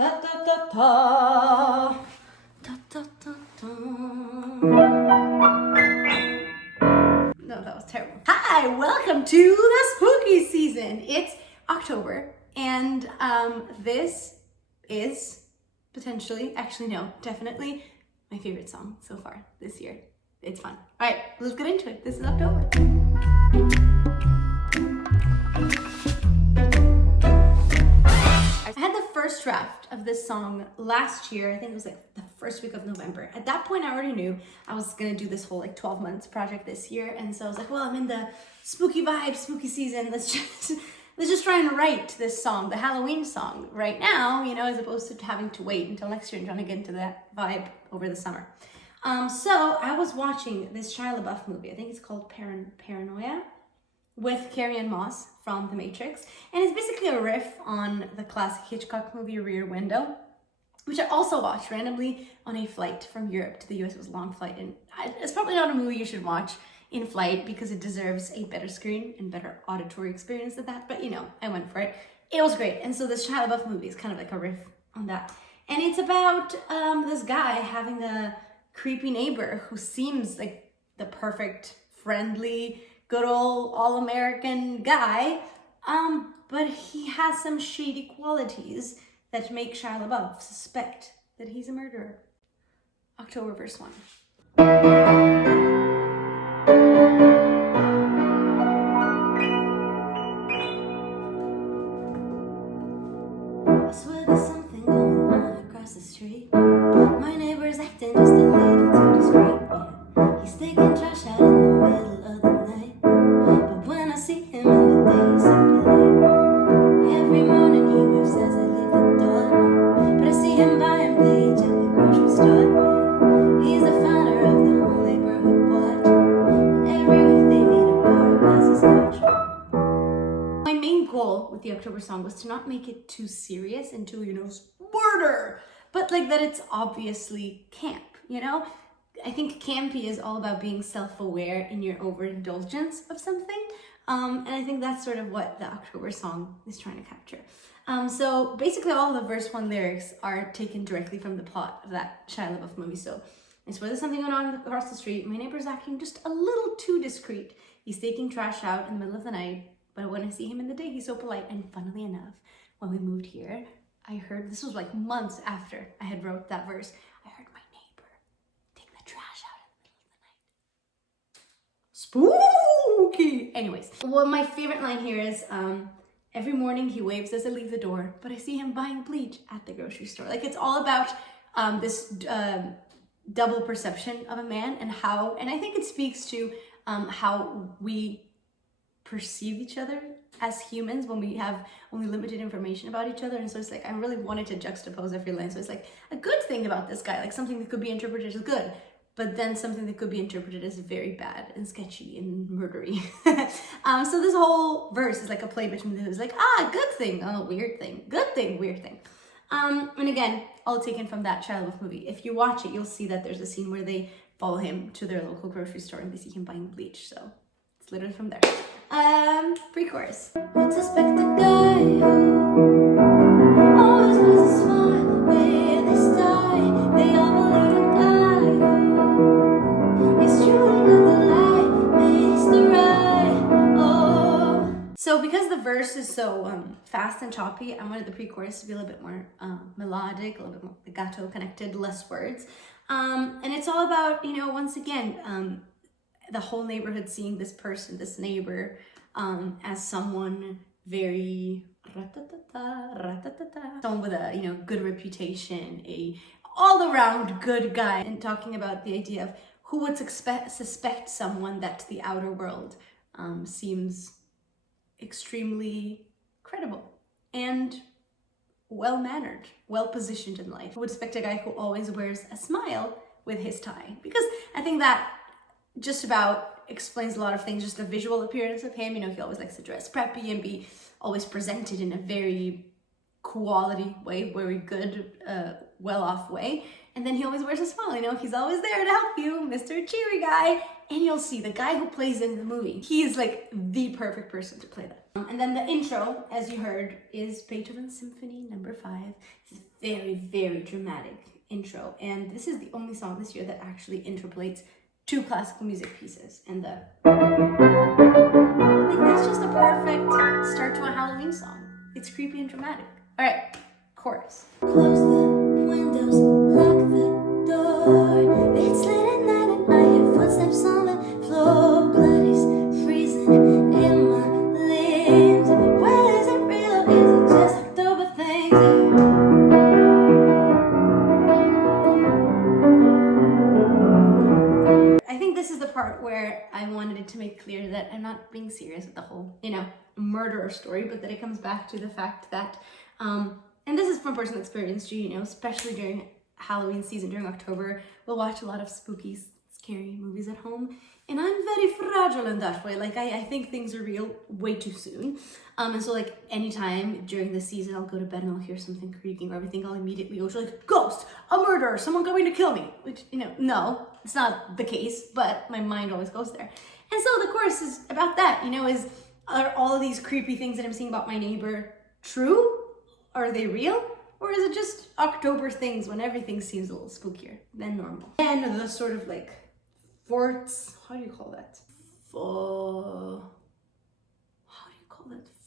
Ta ta ta ta. Ta ta ta ta. No, that was terrible. Hi, welcome to the spooky season. It's October, and this is potentially, actually no, definitely my favorite song so far this year. It's fun. All right, let's get into it. This is October. I had the first draft of this song last year. I think it was like the first week of November. At that point, I already knew I was gonna do this whole like 12 months project this year. And so I was like, well, I'm in the spooky vibe, spooky season. Let's just try and write this song, the Halloween song right now, you know, as opposed to having to wait until next year and trying to get into that vibe over the summer. So I was watching this Shia LaBeouf movie. I think it's called Paranoia, with Carrie-Anne Moss from The Matrix. And it's basically a riff on the classic Hitchcock movie Rear Window, which I also watched randomly on a flight from Europe to the US. It was a long flight, and it's probably not a movie you should watch in flight because it deserves a better screen and better auditory experience than that. But you know, I went for it. It was great. And so this Shia LaBeouf movie is kind of like a riff on that. And it's about this guy having a creepy neighbor who seems like the perfect, friendly, good old all-American guy, but he has some shady qualities that make Shia LaBeouf suspect that he's a murderer. October verse 1. I swear there's something going on across the street. My neighbor's acting just a little too discreet. Yeah. He's taking trash out in the middle of the night. But when I see him in the day, he's so polite. Every morning he waves as I leave the door. But I see him buying bleach at the grocery store. He's the founder of the whole neighborhood watch. And every week they meet a bar glass of scotch. My main goal with the October song was to not make it too serious and too, murder, but like that it's obviously camp, you know? I think campy is all about being self-aware in your overindulgence of something. And I think that's sort of what the October song is trying to capture. So basically all the verse 1 lyrics are taken directly from the plot of that Shia LaBeouf movie. So I swear there's something going on across the street. My neighbor's acting just a little too discreet. He's taking trash out in the middle of the night. But when I see him in the day, he's so polite. And funnily enough, when we moved here, I heard, this was like months after I had wrote that verse, I heard my neighbor take the trash out in the middle of the night. Spooky! Anyways, well, my favorite line here is, every morning he waves as I leave the door, but I see him buying bleach at the grocery store. Like, it's all about this double perception of a man and how, and I think it speaks to how we perceive each other as humans when we have only limited information about each other. And so it's like, I really wanted to juxtapose every line. So it's like a good thing about this guy, like something that could be interpreted as good, but then something that could be interpreted as very bad and sketchy and murdery. So this whole verse is like a play between the two. It's like, good thing, weird thing, good thing, weird thing. And again, all taken from that Shia LaBeouf movie. If you watch it, you'll see that there's a scene where they follow him to their local grocery store and they see him buying bleach. So it's literally from there. Pre-chorus. Would suspect a guy who always wears a smile with his tie. They all believe in guy who is truly not the lie, Mr. Right. Oh. So because the verse is so fast and choppy, I wanted the pre-chorus to be a little bit more melodic, a little bit more legato connected, less words. And it's all about, once again, the whole neighborhood seeing this person, this neighbor, as someone very someone with a good reputation, a all-around good guy, and talking about the idea of who would suspect someone that to the outer world seems extremely credible and well-mannered, well-positioned in life. Who would suspect a guy who always wears a smile with his tie? Because I think that just about explains a lot of things, just the visual appearance of him. He always likes to dress preppy and be always presented in a very quality way, very good, well-off way. And then he always wears a smile, you know, he's always there to help you, Mr. Cheery Guy. And you'll see the guy who plays in the movie, he is like the perfect person to play that. And then the intro, as you heard, is Beethoven's Symphony No. 5. It's a very, very dramatic intro. And this is the only song this year that actually interpolates 2 classical music pieces. And the, like, that's just a perfect start to a Halloween song. It's creepy and dramatic. All right, chorus. Close the windows, lock the door. It's late at night and I hear footsteps on the floor. Blood is freezing in my limbs. Well, is it real or is it just October things? I think this is the part where I wanted it to make clear that I'm not being serious with the whole, you know, murderer story, but that it comes back to the fact that and this is from personal experience, you know, especially during Halloween season, during October, we'll watch a lot of spooky, scary movies at home. And I'm very fragile in that way. Like, I think things are real way too soon. And so, like, anytime during the season, I'll go to bed and I'll hear something creaking or everything, I'll immediately go to, like, ghost, a murderer, someone coming to kill me. Which, you know, no, it's not the case, but my mind always goes there. And so the chorus is about that, you know, are all of these creepy things that I'm seeing about my neighbor true? Are they real? Or is it just October things when everything seems a little spookier than normal? And the sort of like forts, how do you call that?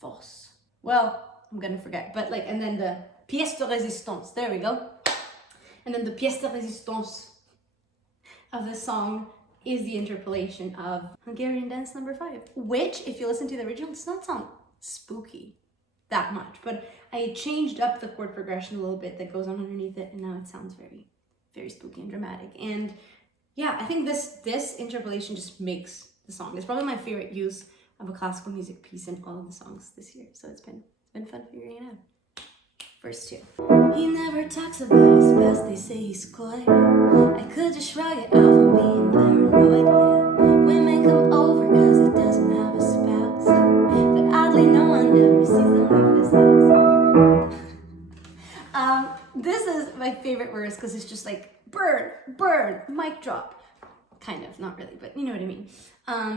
Fosse. Well, I'm gonna forget, but like, and then the pièce de résistance, there we go. And then the pièce de résistance of the song is the interpolation of Hungarian Dance No. 5, which, if you listen to the original, does not sound spooky that much, but I changed up the chord progression a little bit that goes on underneath it, and now it sounds very, very spooky and dramatic. And yeah, I think this interpolation just makes the song. It's probably my favorite use of a classical music piece in all of the songs this year, so it's been fun figuring it out. Verse 2. He never talks about his past, they say he's coy. I could just shrug it off and being paranoid, yeah. Women come over cause he doesn't have a spouse, but oddly no one ever sees them leave his house. This is my favorite verse because it's just like, burn, burn, mic drop. Kind of, not really, but you know what I mean.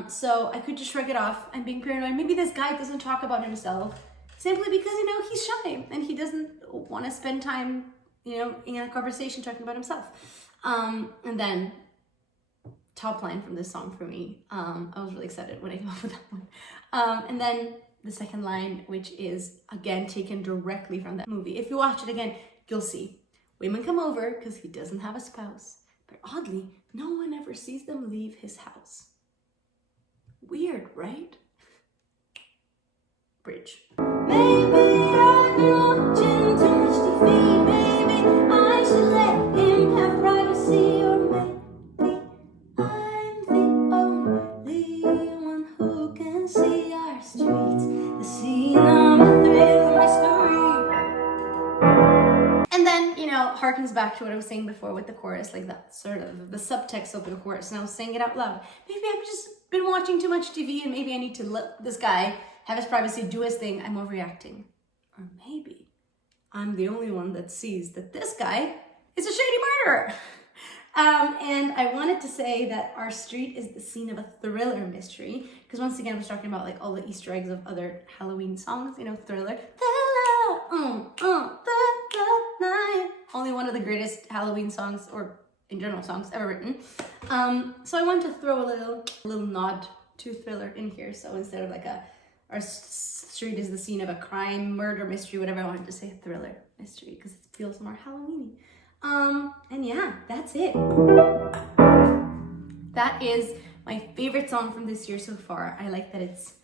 So I could just shrug it off. I'm being paranoid. Maybe this guy doesn't talk about himself simply because, you know, he's shy and he doesn't want to spend time, you know, in a conversation talking about himself. And then top line from this song for me, I was really excited when I came up with that one. And then the second line, which is again taken directly from that movie. If you watch it again, you'll see women come over because he doesn't have a spouse, but oddly, no one ever sees them leave his house. Weird, right? Bridge. Maybe I've been watching too much TV. Maybe I should let him have privacy. Or maybe I'm the only one who can see our streets, the scene of a thrill mystery. And then, you know, harkens back to what I was saying before with the chorus, like that sort of the subtext of the chorus, and I was saying it out loud. Maybe I've just been watching too much TV and maybe I need to let this guy have his privacy, do his thing, I'm overreacting. Or maybe I'm the only one that sees that this guy is a shady murderer. And I wanted to say that our street is the scene of a thriller mystery, because once again, I was talking about like all the Easter eggs of other Halloween songs, you know, thriller. Only one of the greatest Halloween songs, or in general songs ever written. So I wanted to throw a little nod to thriller in here. So instead of like our street is the scene of a crime, murder, mystery, whatever, I wanted to say thriller mystery because it feels more Halloween-y. And yeah, that's it. That is my favorite song from this year so far. I like that it's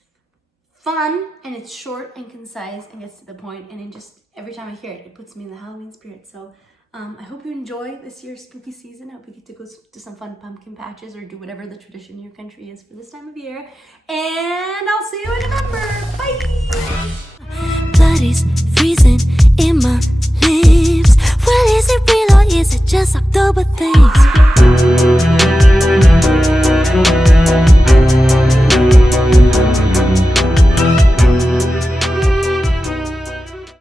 fun and it's short and concise and gets to the point, and it just, every time I hear it, it puts me in the Halloween spirit. So I hope you enjoy this year's spooky season. I hope you get to go to some fun pumpkin patches or do whatever the tradition in your country is for this time of year. And I'll see you in November. Bye! Blood is freezing in my limbs. Well, is it real or is it just October things?